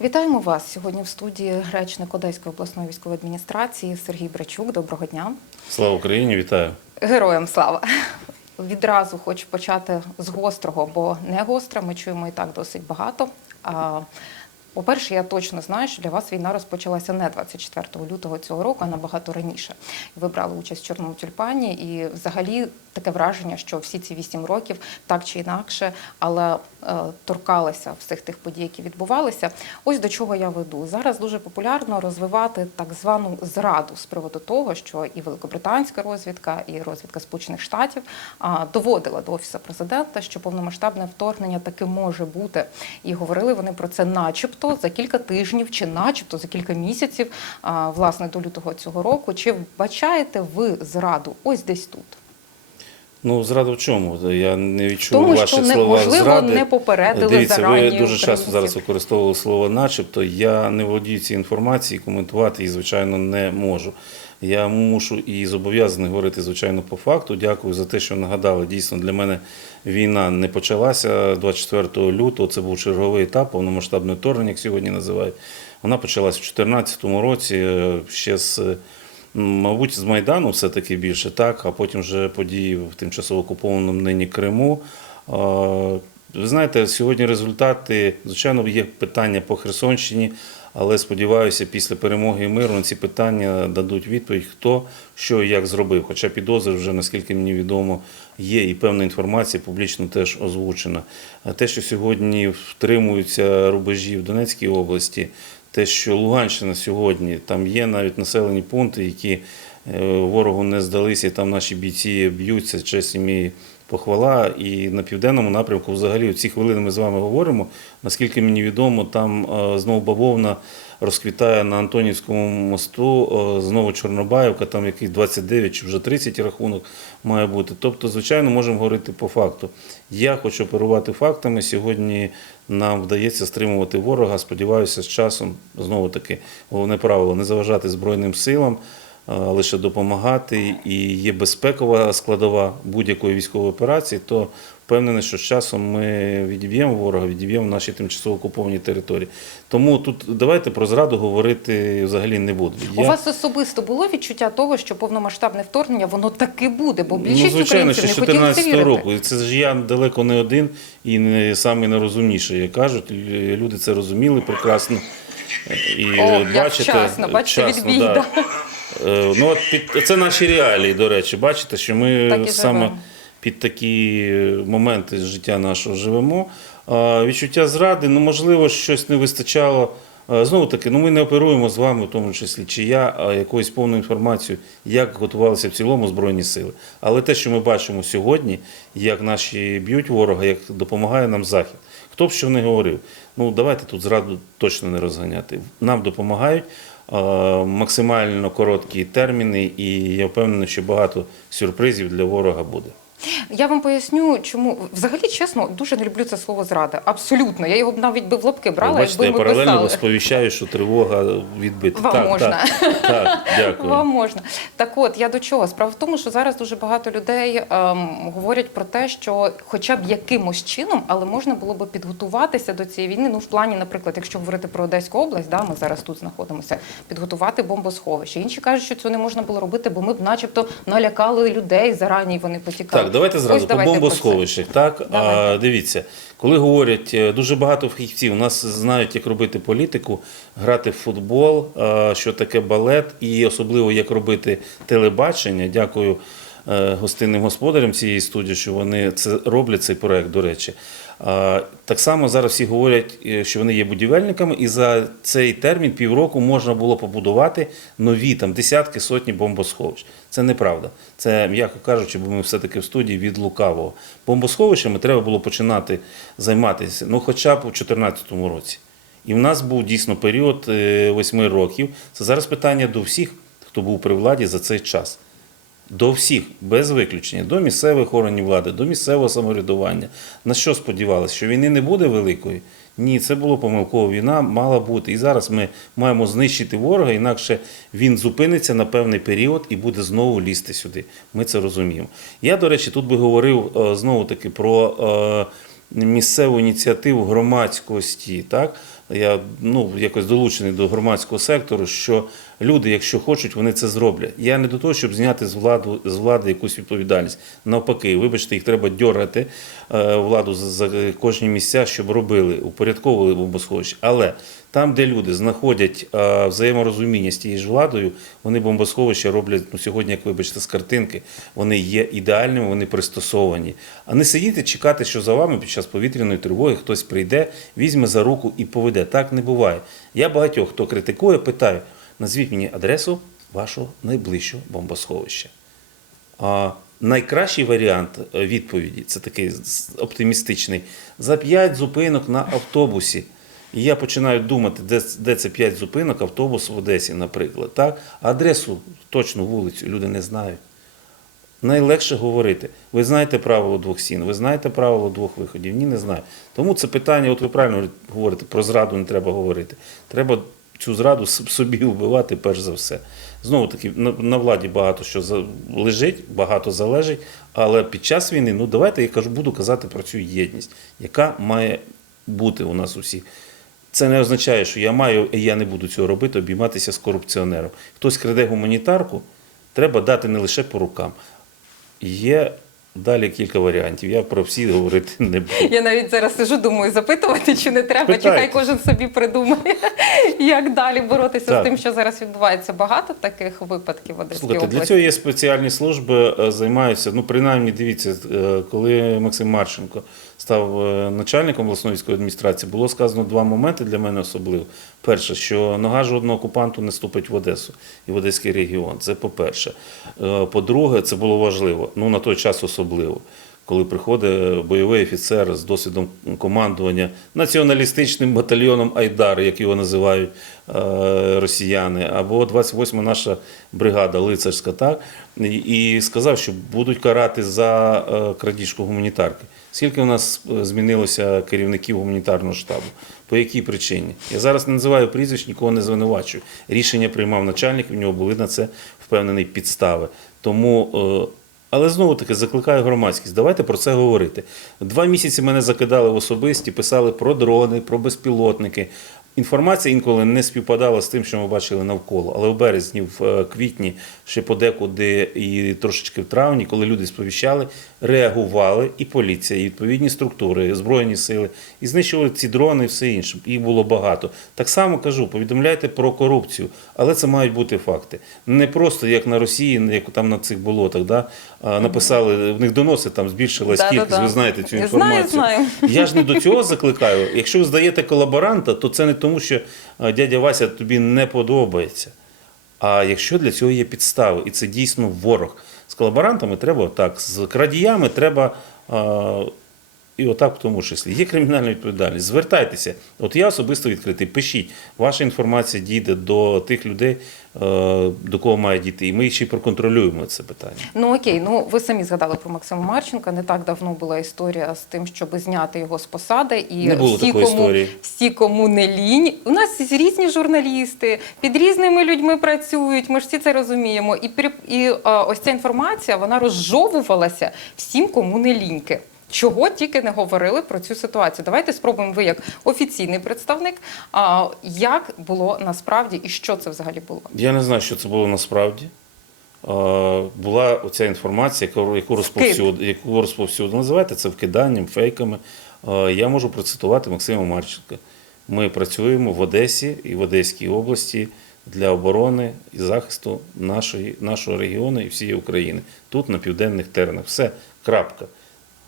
Вітаємо вас сьогодні в студії речник Одеської обласної військової адміністрації Сергій Брачук. Доброго дня. Слава Україні, вітаю. Героям слава! Відразу хочу почати з гострого, бо не гостре, ми чуємо і так досить багато. А, по-перше, я точно знаю, що для вас війна розпочалася не 24 лютого цього року, а набагато раніше. Ви брали участь в чорному тюльпані, і взагалі таке враження, що всі ці вісім років так чи інакше, але е, торкалися всіх тих подій, які відбувалися. Ось до чого я веду. Зараз дуже популярно розвивати так звану зраду з приводу того, що і великобританська розвідка, і розвідка Сполучених Штатів доводила до офісу президента, що повномасштабне вторгнення таки може бути. І говорили вони про це, начебто, за кілька тижнів, чи начебто за кілька місяців, власне, до лютого цього року. Чи вбачаєте ви зраду ось десь тут? Ну, зрада в чому? Я не відчув Тому ваші що слова можливо, зради. не попередили Дивіться, зарані ви дуже часто зараз використовували слово начебто. Я не володію цією інформацією, коментувати її, звичайно, не можу. Я мушу і зобов'язаний говорити, звичайно, по факту. Дякую за те, що нагадали. Дійсно, для мене війна не почалася 24 лютого. Це був черговий етап повномасштабного вторгнення, як сьогодні називають. Вона почалась в 2014 році е, ще з. Мабуть, з Майдану все-таки більше так, а потім вже події в тимчасово окупованому нині Криму. Ви знаєте, сьогодні результати, звичайно, є питання по Херсонщині, але сподіваюся, після перемоги миру на ці питання дадуть відповідь, хто що і як зробив. Хоча підозри вже, наскільки мені відомо, є і певна інформація публічно теж озвучена. Те, що сьогодні втримуються рубежі в Донецькій області, те, що Луганщина сьогодні, там є навіть населені пункти, які е, ворогу не здалися, і там наші бійці б'ються, честь і похвала. І на південному напрямку, взагалі, у ці хвилини ми з вами говоримо. Наскільки мені відомо, там е, знову бавовна розквітає на Антонівському мосту, е, знову Чорнобаївка, там який 29 чи вже 30 рахунок має бути. Тобто, звичайно, можемо говорити по факту. Я хочу оперувати фактами. Сьогодні нам вдається стримувати ворога. Сподіваюся, з часом знову таки головне правило не заважати Збройним силам. Лише допомагати і є безпекова складова будь-якої військової операції, то впевнений, що з часом ми відіб'ємо ворога, відіб'ємо наші тимчасово окуповані території. Тому тут давайте про зраду говорити взагалі не буду. У вас особисто було відчуття того, що повномасштабне вторгнення воно таки буде, бо більшість ну, звичайно, українців що не хотіли це 14 вірити. року. Це ж я далеко не один і не самий найрозумніший, як кажуть. Люди це розуміли прекрасно. І О, як бачите, вчасно, бачите, вчасно, відбій, да. да. Е, Ну, от під, це наші реалії, до речі. Бачите, що ми Так саме живемо. Під такі моменти з життя нашого живемо. Відчуття зради, ну можливо, щось не вистачало. Знову таки, ну ми не оперуємо з вами, в тому числі, чи я якоюсь повною інформацією, як готувалися в цілому Збройні сили. Але те, що ми бачимо сьогодні, як наші б'ють ворога, як допомагає нам Захід. Хто б що не говорив, ну давайте тут зраду точно не розганяти. Нам допомагають максимально короткі терміни, і я впевнений, що багато сюрпризів для ворога буде. Я вам поясню, чому взагалі чесно дуже не люблю це слово зрада. Абсолютно. Я його б навіть би в лапки брала, Бачите, я якби ми паралельно писали. сповіщаю, що тривога відбита. Вам так, можна. Так, так, дякую. Вам можна. Так от, я до чого? Справа в тому, що зараз дуже багато людей ем, говорять про те, що хоча б якимось чином, але можна було би підготуватися до цієї війни. Ну, в плані, наприклад, якщо говорити про Одеську область, да, ми зараз тут знаходимося, підготувати бомбосховище. Інші кажуть, що цього не можна було робити, бо ми б начебто налякали людей зарані, вони потікали. Так, давайте зразу Ось по давайте бомбосховищах. Так, а, дивіться, коли говорять е, дуже багато фахівців, у нас знають, як робити політику, грати в футбол, а, що таке балет, і особливо як робити телебачення. Дякую е, гостинним господарям цієї студії, що вони це роблять цей проект, до речі. Так само зараз всі говорять, е, що вони є будівельниками, і за цей термін півроку можна було побудувати нові там десятки, сотні бомбосховищ. Це неправда. Це, м'яко кажучи, бо ми все-таки в студії від лукавого. Бомбосховищами треба було починати займатися ну, хоча б у 2014 році. І в нас був дійсно період е, восьми років. Це зараз питання до всіх, хто був при владі за цей час. До всіх, без виключення, до місцевих органів влади, до місцевого самоврядування. На що сподівалися? Що війни не буде великої? Ні, це було помилково. Війна мала бути. І зараз ми маємо знищити ворога, інакше він зупиниться на певний період і буде знову лізти сюди. Ми це розуміємо. Я, до речі, тут би говорив е, знову таки про е, місцеву ініціативу громадськості. Так? Я ну, якось долучений до громадського сектору, що люди, якщо хочуть, вони це зроблять. Я не до того, щоб зняти з владу з влади якусь відповідальність. Навпаки, вибачте, їх треба дьоргати е, владу за, кожні місця, щоб робили, упорядковували бомбосховища. Але там, де люди знаходять е, взаєморозуміння з тією ж владою, вони бомбосховища роблять ну, сьогодні, як вибачте, з картинки. Вони є ідеальними, вони пристосовані. А не сидіти, чекати, що за вами під час повітряної тривоги хтось прийде, візьме за руку і поведе. Так не буває. Я багатьох, хто критикує, питаю: назвіть мені адресу вашого найближчого бомбосховища. А найкращий варіант е, відповіді це такий оптимістичний. За 5 зупинок на автобусі. І я починаю думати, де, де це 5 зупинок, автобус в Одесі, наприклад. Так? Адресу, точну вулицю люди не знають. Найлегше говорити. Ви знаєте правило двох стін, ви знаєте правило двох виходів. Ні, не знаю. Тому це питання, от ви правильно говорите, про зраду не треба говорити. Треба цю зраду собі вбивати перш за все. Знову таки, на, владі багато що лежить, багато залежить, але під час війни, ну давайте я кажу, буду казати про цю єдність, яка має бути у нас усіх. Це не означає, що я маю і я не буду цього робити, обійматися з корупціонером. Хтось краде гуманітарку, треба дати не лише по рукам. Є далі кілька варіантів. Я про всі говорити не буду. Я навіть зараз сижу, думаю, запитувати, чи не треба, чи хай кожен собі придумає, як далі боротися Так. з тим, що зараз відбувається. Багато таких випадків в Одеській Слухайте, для цього є спеціальні служби, е, займаються. Ну, принаймні, дивіться, е, коли Максим Марченко став е, начальником обласної військової адміністрації, було сказано два моменти для мене особливо. Перше, що нога жодного окупанту не ступить в Одесу і в Одеський регіон. Це по-перше. Е, По-друге, це було важливо. Ну, на той час особливо. Коли приходить бойовий офіцер з досвідом командування націоналістичним батальйоном Айдар, як його називають е, росіяни, або 28-ма наша бригада лицарська, так і, сказав, що будуть карати за крадіжку гуманітарки. Скільки у нас е, змінилося керівників гуманітарного штабу? По якій причині? Я зараз не називаю прізвищ, нікого не звинувачую. Рішення приймав начальник, в нього були на це впевнені підстави. Тому. е, але знову таки закликаю громадськість. Давайте про це говорити. Два місяці мене закидали в особисті, писали про дрони, про безпілотники. Інформація інколи не співпадала з тим, що ми бачили навколо. Але в березні, в е, квітні, ще подекуди і трошечки в травні, коли люди сповіщали, реагували і поліція, і відповідні структури, і збройні сили, і знищували ці дрони і все інше. Їх було багато. Так само кажу, повідомляйте про корупцію, але це мають бути факти. Не просто як на Росії, як там на цих болотах, да, написали, в них доноси там збільшилась Да-да-да. кількість. Ви знаєте цю Знаю, інформацію. знаю. Я ж не до цього закликаю. Якщо ви здаєте колаборанта, то це не тому, що дядя Вася тобі не подобається. А якщо для цього є підстави, і це дійсно ворог. З колаборантами треба так, з крадіями треба. І отак в тому числі. Є кримінальна відповідальність. Звертайтеся. От я особисто відкритий. Пишіть. Ваша інформація дійде до тих людей, е, до кого має дійти. І ми ще й проконтролюємо це питання. Ну окей, ну ви самі згадали про Максима Марченка. Не так давно була історія з тим, щоб зняти його з посади, і Не було всі, такої кому історії. всі, кому не лінь. У нас різні журналісти під різними людьми працюють. Ми ж всі це розуміємо. І і ось ця інформація вона розжовувалася всім, кому не ліньки. Чого тільки не говорили про цю ситуацію? Давайте спробуємо ви як офіційний представник. А як було насправді і що це взагалі було? Я не знаю, що це було насправді. Була оця інформація, яку, розповсюд, яку розповсюдили. Називайте це вкиданням, фейками. Я можу процитувати Максима Марченка. Ми працюємо в Одесі і в Одеській області для оборони і захисту нашої, нашого регіону і всієї України. Тут, на південних теренах. Все, крапка.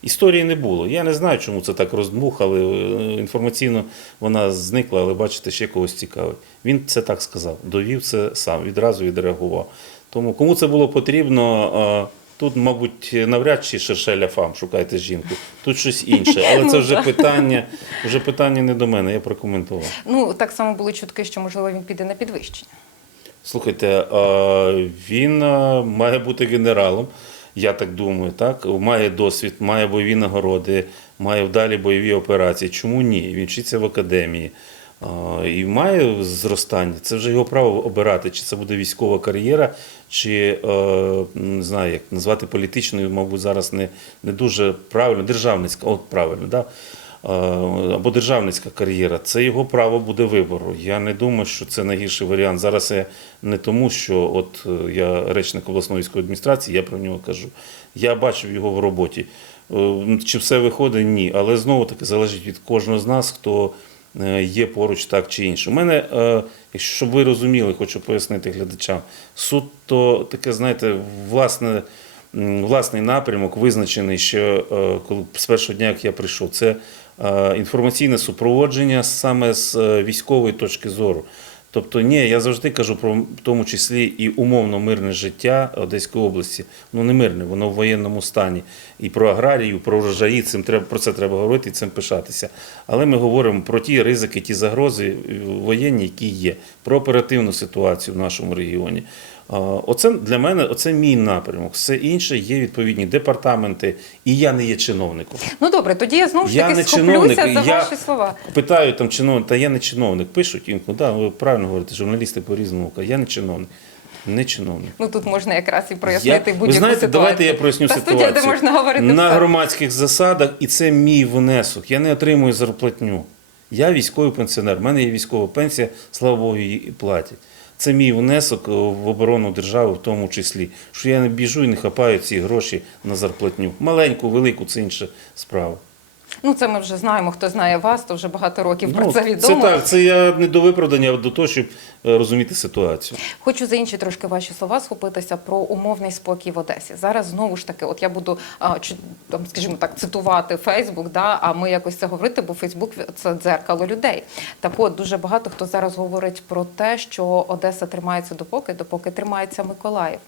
Історії не було. Я не знаю, чому це так роздмухали. Е, Інформаційно вона зникла, але бачите, ще когось цікавить. Він це так сказав, довів це сам, відразу відреагував. Тому кому це було потрібно, е, тут, мабуть, навряд чи шершеля фам, шукайте жінку. Тут щось інше. Але це вже питання, вже питання не до мене, я прокоментував. Ну так само були чутки, що можливо він піде на підвищення. Слухайте, е, він має бути генералом, я так думаю, так? Має досвід, має бойові нагороди, має вдалі бойові операції. Чому ні? Він вчиться в академії. І має зростання. Це вже його право обирати, чи це буде військова кар'єра, чи е, не знаю, як назвати політичною, мабуть, зараз не, не дуже правильно, державницька, от правильно. Да? Е, або державницька кар'єра, це його право буде вибору. Я не думаю, що це найгірший варіант. Зараз я не тому, що от е, я речник обласної військової адміністрації, я про нього кажу. Я бачив його в роботі. Е, Чи все виходить? Ні. Але знову таки залежить від кожного з нас, хто є поруч так чи інше. У мене, якщо щоб ви розуміли, хочу пояснити глядачам, суд то таке, знаєте, власне. Власний напрямок визначений ще коли з першого дня, як я прийшов. Це інформаційне супроводження саме з е, військової точки зору. Тобто, ні, я завжди кажу про в тому числі і умовно мирне життя Одеської області. Ну не мирне, воно в воєнному стані. І про аграрію, про врожаї, цим треба про це треба говорити і цим пишатися. Але ми говоримо про ті ризики, ті загрози е, воєнні, які є, про оперативну ситуацію в нашому регіоні. Оце для мене оце мій напрямок. Все інше є відповідні департаменти, і я не є чиновником. Ну добре, тоді я знову ж Я таки не схоплюся чиновник, за я- ваші слова. Питаю там чиновник, та я не чиновник. Пишуть інколи, да, ви правильно говорите, журналісти по-різному кажуть, я не чиновник. Не чиновник. Ну тут можна якраз і прояснити Я- будь-яку ви знаєте, давайте я проясню Та ситуацію. студія, де можна говорити на все. громадських засадах, і це мій внесок. Я не отримую зарплатню. Я військовий пенсіонер. У мене є військова пенсія, слава Богу, її платять. Це мій внесок е, в оборону держави, в тому числі. Що я не біжу і не хапаю ці гроші на зарплатню. Маленьку, велику це інша справа. Ну це ми вже знаємо. Хто знає вас, то вже багато років про Ну, це це відомо. так, це я не до виправдання, а до того, щоб е, розуміти ситуацію. Хочу за інші трошки ваші слова схопитися про умовний спокій в Одесі. Зараз знову ж таки, от я буду а, чи там, скажімо так, цитувати Фейсбук, да, а ми якось це говорити, бо Фейсбук це дзеркало людей. Так от дуже багато хто зараз говорить про те, що Одеса тримається допоки, допоки тримається Миколаїв.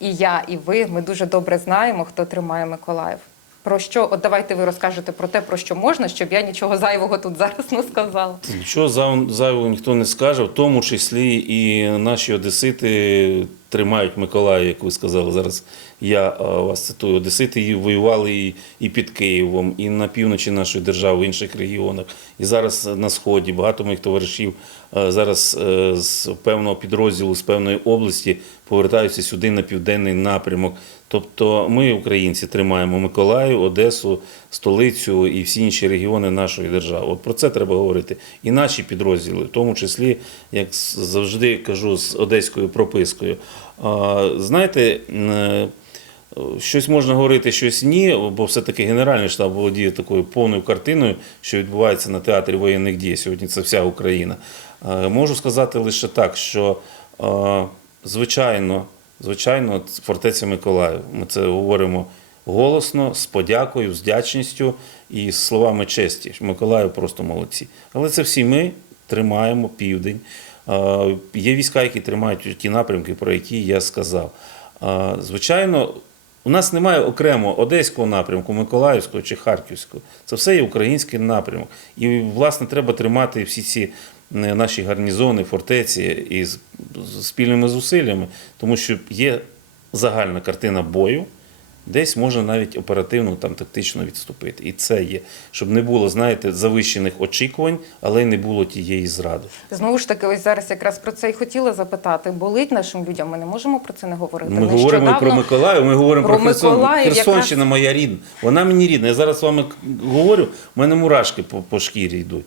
І я, і ви, ми дуже добре знаємо, хто тримає Миколаїв. Про що, от давайте ви розкажете про те, про що можна, щоб я нічого зайвого тут зараз не сказала. Нічого зайвого ніхто не скаже, в тому числі і наші одесити тримають Миколаїв, як ви сказали. Зараз я е, вас цитую. Одесити і воювали і, і під Києвом, і на півночі нашої держави, в інших регіонах, і зараз на сході. Багато моїх товаришів е, зараз е, з певного підрозділу, з певної області повертаються сюди на південний напрямок. Тобто ми, українці, тримаємо Миколаїв, Одесу, столицю і всі інші регіони нашої держави. От про це треба говорити. І наші підрозділи, в тому числі, як завжди кажу, з одеською пропискою. Знаєте, е, щось можна говорити, щось ні, бо все-таки Генеральний штаб володіє такою повною картиною, що відбувається на театрі воєнних дій. Сьогодні це вся Україна. Можу сказати лише так, що звичайно, звичайно, фортеця Миколаїв. Ми це говоримо голосно, з подякою, з вдячністю і з словами честі. Миколаїв просто молодці. Але це всі ми тримаємо південь. Е, Є війська, які тримають ті напрямки, про які я сказав. Е, Звичайно, у нас немає окремо одеського напрямку, Миколаївського чи Харківського. Це все є український напрямок. І, власне, треба тримати всі ці наші гарнізони, фортеці із спільними зусиллями, тому що є загальна картина бою. Десь можна навіть оперативно там тактично відступити. І це є, щоб не було, знаєте, завищених очікувань, але й не було тієї зради. Знову ж таки, ось зараз якраз про це і хотіла запитати. Болить нашим людям. Ми не можемо про це не говорити. Ми говоримо про Миколаїв, ми говоримо про, про Херсон. Миколаїв Херсонщина моя рідна. Вона мені рідна. Я зараз з вами говорю, в мене мурашки по, по шкірі йдуть.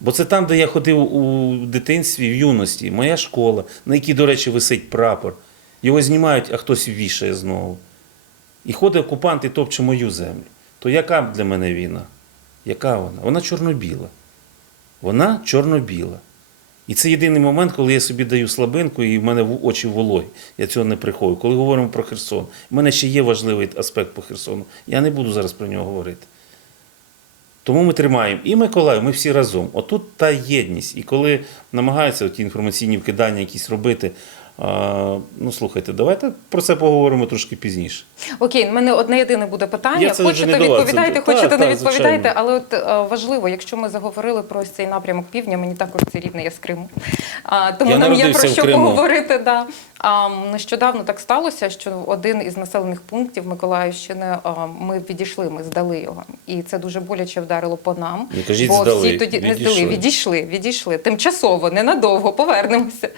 Бо це там, де я ходив у дитинстві, в юності, моя школа, на якій, до речі, висить прапор. Його знімають, а хтось вішає знову. І ходить окупант і топче мою землю. То яка для мене війна? Яка вона? Вона чорно-біла. Вона чорно-біла. І це єдиний момент, коли я собі даю слабинку, і в мене в очі вологі. Я цього не приховую. Коли говоримо про Херсон, в мене ще є важливий аспект по Херсону. Я не буду зараз про нього говорити. Тому ми тримаємо і Миколаїв, ми всі разом. Отут та єдність. І коли намагаються ті інформаційні вкидання якісь робити, ну слухайте, давайте про це поговоримо трошки пізніше. Окей, в мене одне єдине буде питання. Хочете відповідайте, хочете так, не так, відповідайте, звичайно. але от е, важливо, якщо ми заговорили про ось цей напрямок півдня, мені також це рідне, я з Криму. А, тому Я нам є про що поговорити. Да. А, нещодавно так сталося, що один із населених пунктів Миколаївщини а, ми відійшли, ми здали його. І це дуже боляче вдарило по нам. Не кажіть, бо здали, всі тоді не здали, відійшли. відійшли, відійшли. Тимчасово, ненадовго, повернемося.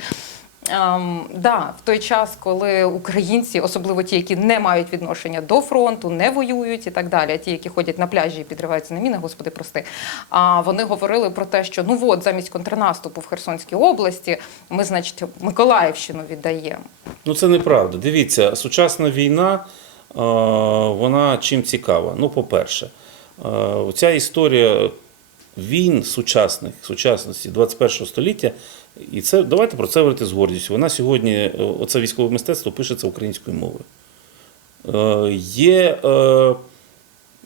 Ем, да, в той час, коли українці, особливо ті, які не мають відношення до фронту, не воюють і так далі, ті, які ходять на пляжі і підриваються на міни, господи, прости. А вони говорили про те, що ну от замість контрнаступу в Херсонській області ми, значить, Миколаївщину віддаємо. Ну це неправда. Дивіться, сучасна війна, е, вона чим цікава? Ну, по-перше, е, ця історія війн сучасних, сучасності 21 століття, і це давайте про це говорити з гордістю. Вона сьогодні, е, оце військове мистецтво пишеться українською мовою. Е, Є е,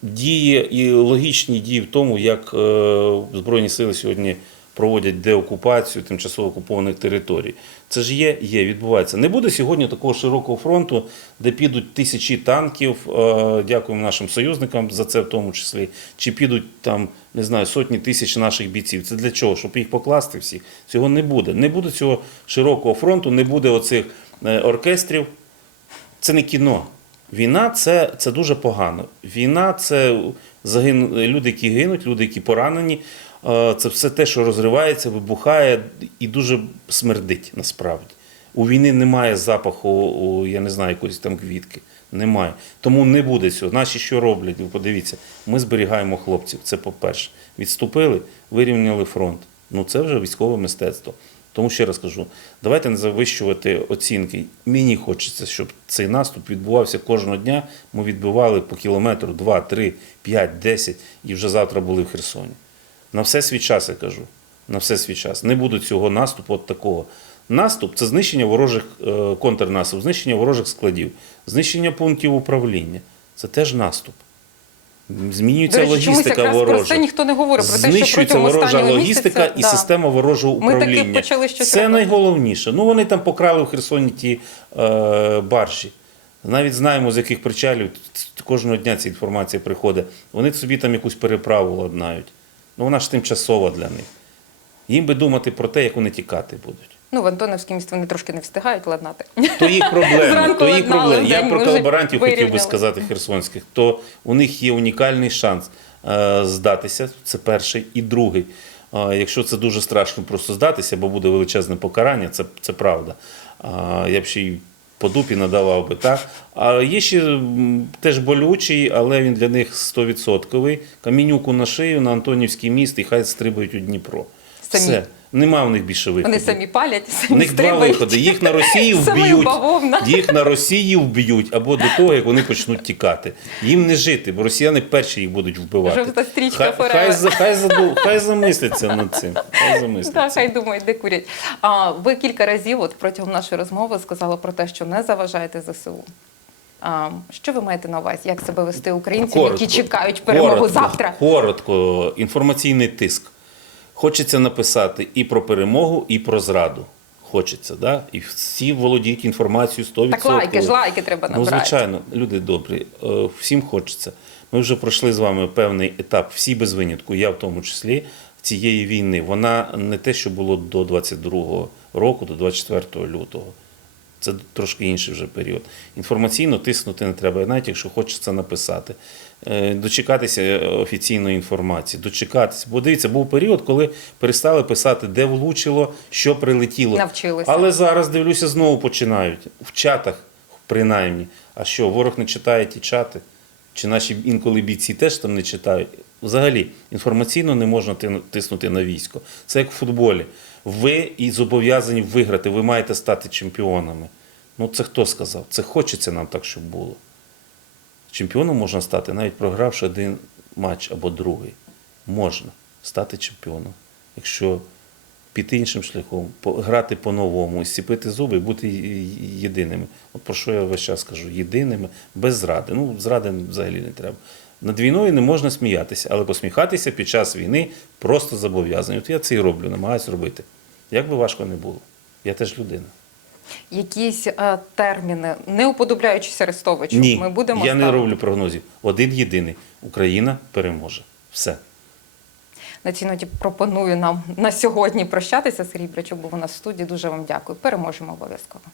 дії і логічні дії в тому, як е, Збройні сили сьогодні проводять деокупацію тимчасово окупованих територій. Це ж є, є, відбувається. Не буде сьогодні такого широкого фронту, де підуть тисячі танків. е, Дякуємо нашим союзникам за це в тому числі. Чи підуть там, не знаю, сотні тисяч наших бійців. Це для чого? Щоб їх покласти всіх. Цього не буде. Не буде цього широкого фронту, не буде оцих е, оркестрів. Це не кіно. Війна це, це дуже погано. Війна це загин... люди, які гинуть, люди, які поранені. Е, Це все те, що розривається, вибухає і дуже смердить насправді. У війни немає запаху, я не знаю, якоїсь там квітки. Немає. Тому не буде цього. Наші що роблять? Ви подивіться, ми зберігаємо хлопців. Це по-перше. Відступили, вирівняли фронт. Ну це вже військове мистецтво. Тому ще раз кажу, давайте не завищувати оцінки. Мені хочеться, щоб цей наступ відбувався кожного дня. Ми відбивали по кілометру 2, 3, 5, 10 і вже завтра були в Херсоні. На все свій час я кажу. На все свій час. Не буде цього наступу от такого. Наступ це знищення ворожих е, контрнаступ, знищення ворожих складів, знищення пунктів управління. Це теж наступ. Змінюється До речі, чомусь логістика якраз про ворожа. це ніхто не говорить. Про те, що протягом ворожа логістика місяця, і да. система ворожого Ми управління. почали щось це робити. найголовніше. Ну вони там покрали в Херсоні ті е, баржі. Навіть знаємо, з яких причалів кожного дня ця інформація приходить. Вони собі там якусь переправу ладнають. Ну вона ж тимчасова для них. Їм би думати про те, як вони тікати будуть. Ну, в Антонівській місті вони трошки не встигають ладнати. То їх проблеми. То їх проблеми. Я про колаборантів хотів би сказати херсонських. То у них є унікальний шанс е, здатися. Це перший. І другий. Е, Якщо це дуже страшно просто здатися, бо буде величезне покарання, це, це правда. Е, Я б ще й по дупі надавав би так. А є ще теж болючий, але він для них 100%. Камінюку на шию на Антонівський міст і хай стрибають у Дніпро. Самі. Все. Нема в них більше виходу. Вони самі палять, У самі них два стрибають. виходи. Їх на Росії вб'ють. бавовна. Їх на Росії вб'ють або до того, як вони почнуть тікати. Їм не жити, бо росіяни перші їх будуть вбивати. Жовта стрічка хай, forever. хай, за- хай, заду- хай замисляться над цим. Хай замисляться. Так, хай думають, де курять. А, ви кілька разів от протягом нашої розмови сказали про те, що не заважаєте ЗСУ. А, що ви маєте на увазі? Як себе вести українцям, які чекають перемогу коротко, завтра? Коротко, інформаційний тиск. Хочеться написати і про перемогу, і про зраду. Хочеться, да? І всі володіють інформацією 100%. Так лайки ж лайки треба Ну, звичайно, люди добрі, е, всім хочеться. Ми вже пройшли з вами певний етап, всі без винятку, я в тому числі, цієї війни. Вона не те, що було до 22 року, до 24 лютого. Це трошки інший вже період. Інформаційно тиснути не треба, навіть якщо хочеться написати. Е, Дочекатися е, офіційної інформації, дочекатися. Бо дивіться, був період, коли перестали писати, де влучило, що прилетіло. Навчилися. Але зараз дивлюся, знову починають в чатах, принаймні. А що, ворог не читає ті чати? Чи наші інколи бійці теж там не читають? Взагалі, інформаційно не можна тиснути на військо. Це як в футболі. Ви і зобов'язані виграти, ви маєте стати чемпіонами. Ну, це хто сказав? Це хочеться нам так, щоб було. Чемпіоном можна стати, навіть програвши один матч або другий. Можна стати чемпіоном. Якщо піти іншим шляхом, грати по-новому, зціпити зуби і бути єдиними. От про що я весь час кажу? Єдиними, без зради. Ну, зради взагалі не треба. Над війною не можна сміятися, але посміхатися під час війни просто зобов'язані. От я це і роблю, намагаюся робити. Як би важко не було. Я теж людина. Якісь е, терміни, не уподобляючись Арестовичу, Ні, ми будемо я не роблю прогнозів. Один єдиний. Україна переможе. Все. На цій ноті пропоную нам на сьогодні прощатися. Сергій Брачук був у нас в студії. Дуже вам дякую. Переможемо обов'язково.